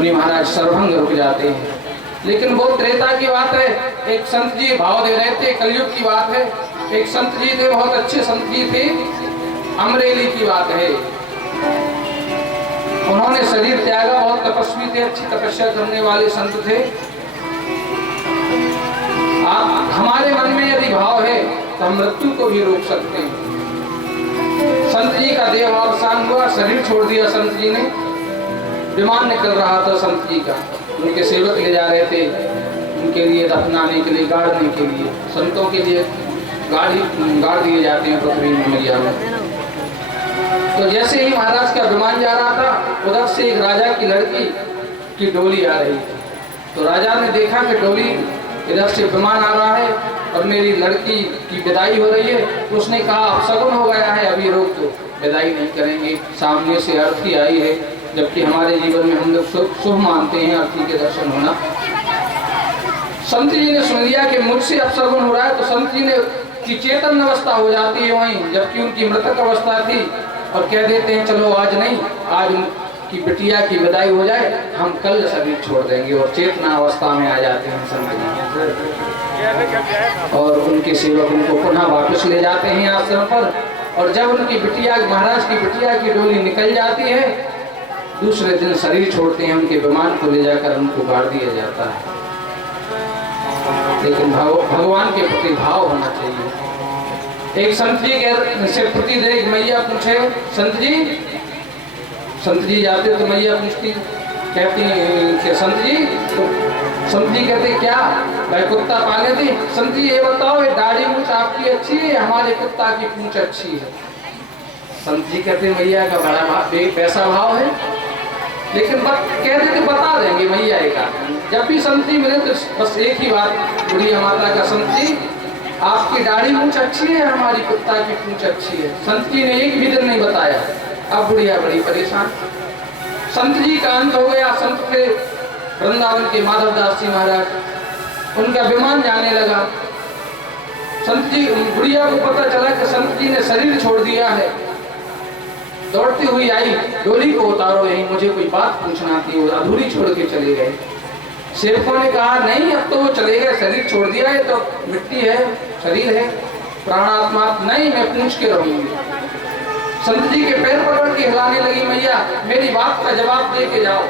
मुनि महाराज सर्वभंग रुक जाते हैं। लेकिन वो त्रेता की बात है। एक संत जी भाव दे रहे थे, कलयुग की बात है। एक संत जी थे, बहुत अच्छे संत जी थे, अमरेली की बात है। उन्होंने शरीर त्यागा, बहुत तपस्वी थे, अच्छी तपस्या करने वाले संत थे। आप हमारे मन में यदि भाव है तो हम मृत्यु को भी रोक सकते हैं। संत जी का देहावसान हुआ, शरीर छोड़ दिया संत जी ने। विमान निकल रहा था संत जी का, उनके सेवक ले जा रहे थे उनके लिए दफनाने के लिए, गाड़ने के लिए। संतों के लिए गाड़ दिए जाते हैं पृथ्वी में, मैया में। तो जैसे ही महाराज का विमान जा रहा था, उधर से एक राजा की लड़की की डोली आ रही थी। तो राजा ने देखा कि डोली इधर से विमान आ रहा है और मेरी लड़की की विदाई हो रही है। तो उसने कहा अब शगुन हो गया है, अभी रोक दो, विदाई नहीं करेंगे, सामने से अर्थी आई है, जबकि हमारे जीवन में हम लोग शुभ मानते हैं अर्थी के दर्शन होना। संत जी ने सुन लिया कि मुझसे अपशगुन हो रहा है, तो संत जी ने की चेतन अवस्था हो जाती है वहीं, जबकि उनकी मृतक अवस्था थी, और कह देते हैं चलो आज नहीं, आज उनकी बिटिया की विदाई हो जाए, हम कल शरीर छोड़ देंगे। और चेतना अवस्था में आ जाते हैं संत जी, और उनके सेवक उनको पुनः वापस ले जाते हैं आश्रम पर। और जब उनकी बिटिया, महाराज की बिटिया की डोली निकल जाती है, दूसरे दिन शरीर छोड़ते हैं, उनके विमान को ले जाकर उनको गाड़ दिया जाता है। लेकिन भगवान के प्रति भाव होना चाहिए। एक संत जी से प्रति देख मैया पूछे, संत जी जाते तो मैया पूछती, कहती कि संत जी, तो संत जी कहते क्या भाई कुत्ता पाले थे? संत जी ये बताओ, ये दाढ़ी मूंछ आपकी अच्छी है, हमारे कुत्ता की पूंछ अच्छी है? संत जी कहते मैया का बड़ा पैसा भाव है, लेकिन कहते थे बता देंगे मैया एक। जब भी संत जी मिले तो बस एक ही बात, बुढ़िया माता का, संत जी आपकी दाढ़ी मूंछ अच्छी है, हमारी कुत्ता की पूंछ अच्छी है। संत जी ने एक भी दिन नहीं बताया। अब बुढ़िया बड़ी परेशान। संत जी का अंत हो गया। संत थे वृंदावन के माधवदास जी महाराज, उनका विमान जाने लगा। संत जी, बुढ़िया को पता चला कि संत जी ने शरीर छोड़ दिया है। दौड़ती हुई आई, डोली को उतारो, यही मुझे कोई बात पूछना थी, वो अधूरी छोड़ के चले गए। सेवकों ने कहा नहीं, अब तो वो चले गए, शरीर छोड़ दिया है तो मिट्टी है, शरीर है, प्राणात्मा नहीं, मैं पूछ के रहूंगी। संत जी के पैर पकड़ के हिलाने लगी, मैया मेरी बात का जवाब दे के जाओ,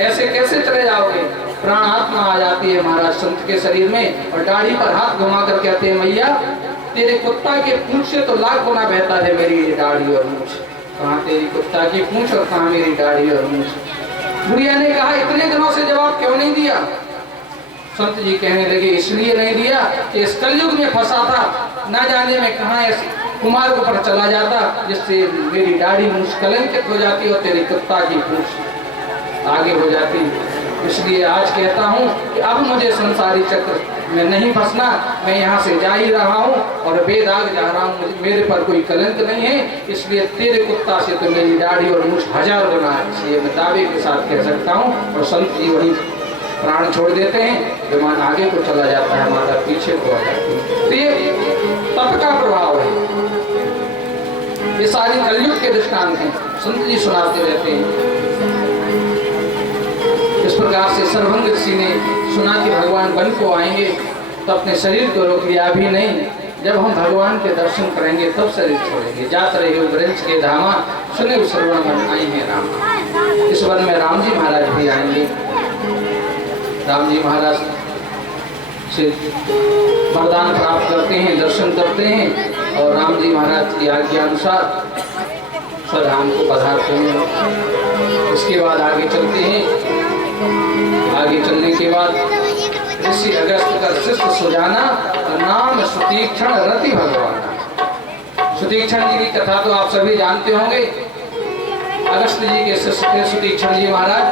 ऐसे कैसे चले जाओगे? प्राण आत्मा आ जाती है महाराज संत के शरीर में, और दाढ़ी पर हाथ घुमा कर कहते हैं मैया तेरे कुत्ता के पूंछ से तो लाख गुना बेहतर है मेरी दाढ़ी और मूंछ। कहाँ तेरी कुत्ता की पूंछ और कहाँ मेरी दाढ़ी और मूंछ? बुढ़िया ने कहा इतने दिनों से जवाब क्यों नहीं दिया? संत जी कहने लगे इसलिए नहीं दिया कि इस कलयुग में फंसा था, न जाने में कहाँ इस कुमार पर चला जाता, जिससे मेरी दाढ़ी मूंछ कलंकित हो जाती और तेरी कुत्ता की पूंछ आगे हो जाती। इसलिए आज कहता हूँ कि अब मुझे संसारी चक्र में नहीं फंसना, मैं यहाँ से जा ही रहा हूँ और बेदाग जा रहा हूँ, मेरे पर कोई कलंक नहीं है। इसलिए तेरे कुत्ता से तो मेरी दाढ़ी और मूंछ 1000 गुना है, इसलिए मैं दावे के साथ कह सकता हूँ। और संत जी वही प्राण छोड़ देते हैं, विमान आगे को चला जाता है, माता पीछे को आ जाती है। तो ये तप का प्रभाव है। ये सारी कलयुग के दृष्टांत हैं, संत जी सुनाते रहते हैं। इस प्रकार से सर्वभंग ऋषि ने सुना कि भगवान वन को आएंगे तो अपने शरीर को रोक लिया, अभी नहीं, जब हम भगवान के दर्शन करेंगे तब शरीर छोड़ेंगे। जात रहे वृक्ष के धामा, सुने श्रवण मन आई है राम। इस वन में राम जी महाराज भी आएंगे। राम जी महाराज से वरदान प्राप्त करते हैं, दर्शन करते हैं, और राम जी महाराज की आज्ञा अनुसार स्वधाम को पधारते हैं। इसके बाद आगे चलते हैं। आगे चलने के बाद ऋषि अगस्त का शिष्य सुजाना, नाम सुतीक्षण रति भगवान। सुतीक्षण जी की कथा तो आप सभी जानते होंगे। अगस्त जी के शिष्य थे सुतीक्षण जी महाराज,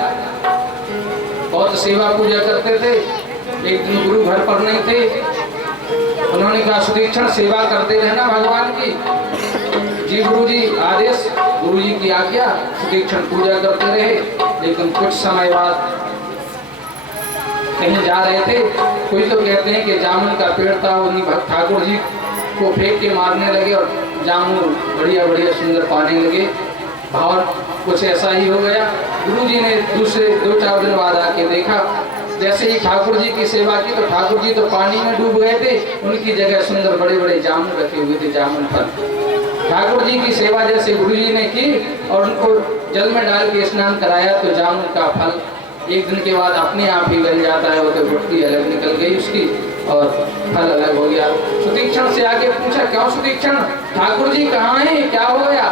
बहुत सेवा पूजा करते थे। एक दिन गुरु घर पर नहीं थे, उन्होंने कहा सुतीक्षण सेवा करते रहना भगवान की। जी गुरु जी आदेश, गुरु जी की आज्ञा। सुतीक्षण पूजा करते रहे, लेकिन कुछ समय बाद कहीं जा रहे थे, कोई तो कहते हैं कि जामुन का पेड़ था, उन्हीं भक्त ठाकुर जी को फेंक के मारने लगे और जामुन बढ़िया बढ़िया सुंदर पाने लगे। भाव कुछ ऐसा ही हो गया। गुरुजी ने दूसरे 2-4 दिन बाद आके देखा, जैसे ही ठाकुर जी की सेवा की तो ठाकुर जी तो पानी में डूब गए थे, उनकी जगह सुंदर बड़े बड़े जामुन रखे हुए थे, जामुन फल। ठाकुर जी की सेवा जैसे गुरुजी ने की और उनको जल में डाल के स्नान कराया तो जामुन का फल 1 दिन के बाद अपने आप ही गल जाता है, वो तो गुटकी अलग निकल गई उसकी और फल अलग हो गया। सुतीक्षण से आगे पूछा, क्यों सुतीक्षण, ठाकुर जी कहाँ हैं, क्या हो गया?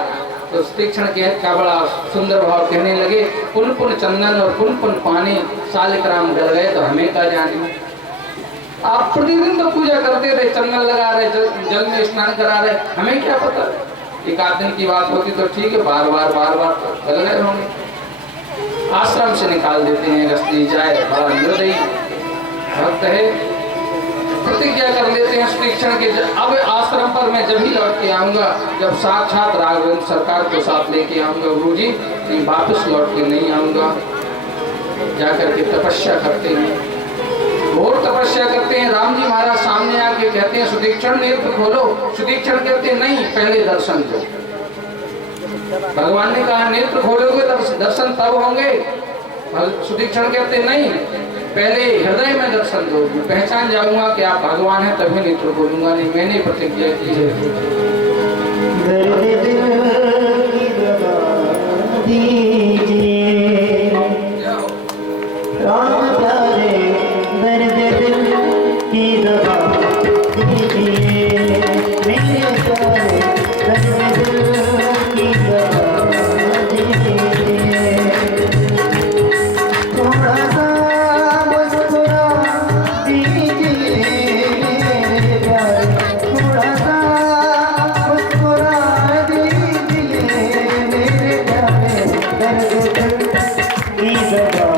तो सुतीक्षण का बड़ा सुंदर भाव कहने लगे, पुन पुन चंदन और पुन पुन पानी शालिग्राम गल गए तो हमें क्या जाने। आप प्रतिदिन तो पूजा करते रहे, चंदन लगा रहे, जल में स्नान करा रहे, हमें क्या पता। 1 आध दिन की बात होती तो ठीक है, बार बार तो गल गए होंगे। आश्रम से निकाल देते हैं, गस्ती जाए, बड़ा निर्दयी भक्त है। प्रतिज्ञा कर लेते हैं सुतीक्षण के, अब आश्रम पर मैं जब ही लौट के आऊंगा जब साक्षात राघवेंद्र सरकार को साथ लेके आऊंगा गुरुजी, नहीं वापस लौट के नहीं आऊंगा। जाकर के तपस्या करते हैं, घोर तपस्या करते हैं। राम जी महाराज सामने आके कहते हैं सुतीक्षण नेत्र खोलो। सुतीक्षण कहते हैं नहीं, पहले दर्शन दो। भगवान ने कहा नेत्र खोलोगे दर्शन तब होंगे। सुतीक्षण कहते नहीं, पहले हृदय में दर्शन दो, मैं पहचान जाऊंगा कि आप भगवान हैं तभी नेत्र खोलूंगा, नहीं मैंने प्रतिज्ञा की है। राम प्यारे दर्द दिल की दवा दीजिए, मेरे प्यारे दर्द दिल की दवा दीजिए। थोड़ा सा मुस्कुरा दीजिए मेरे प्यारे, थोड़ा सा मुस्कुरा दीजिए मेरे प्यारे दर्द दिल की दवा।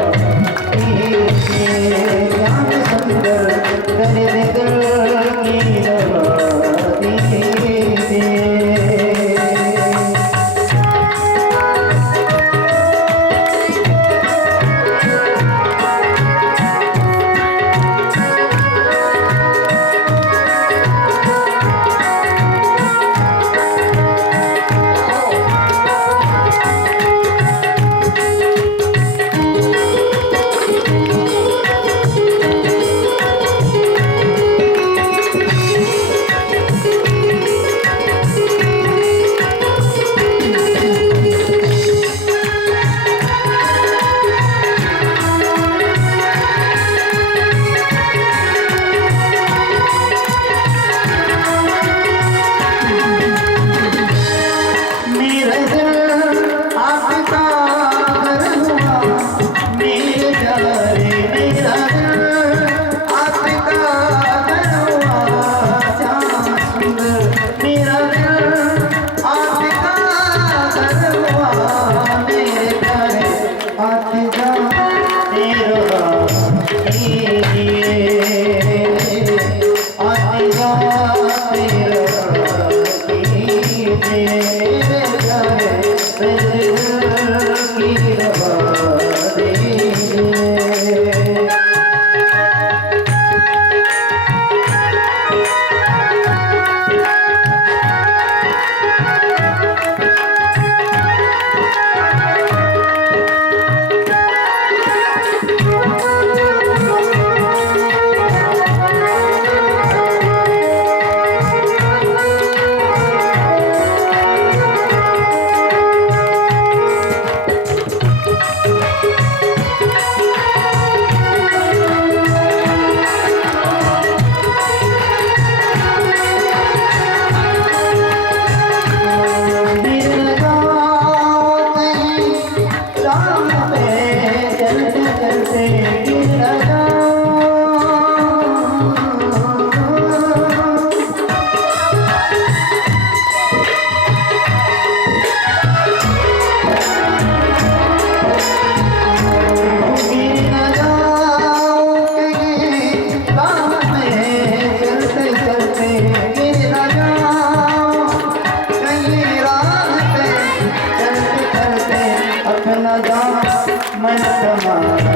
मन तुम्हारा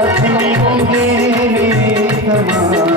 अपनी उंगली तुम्हारा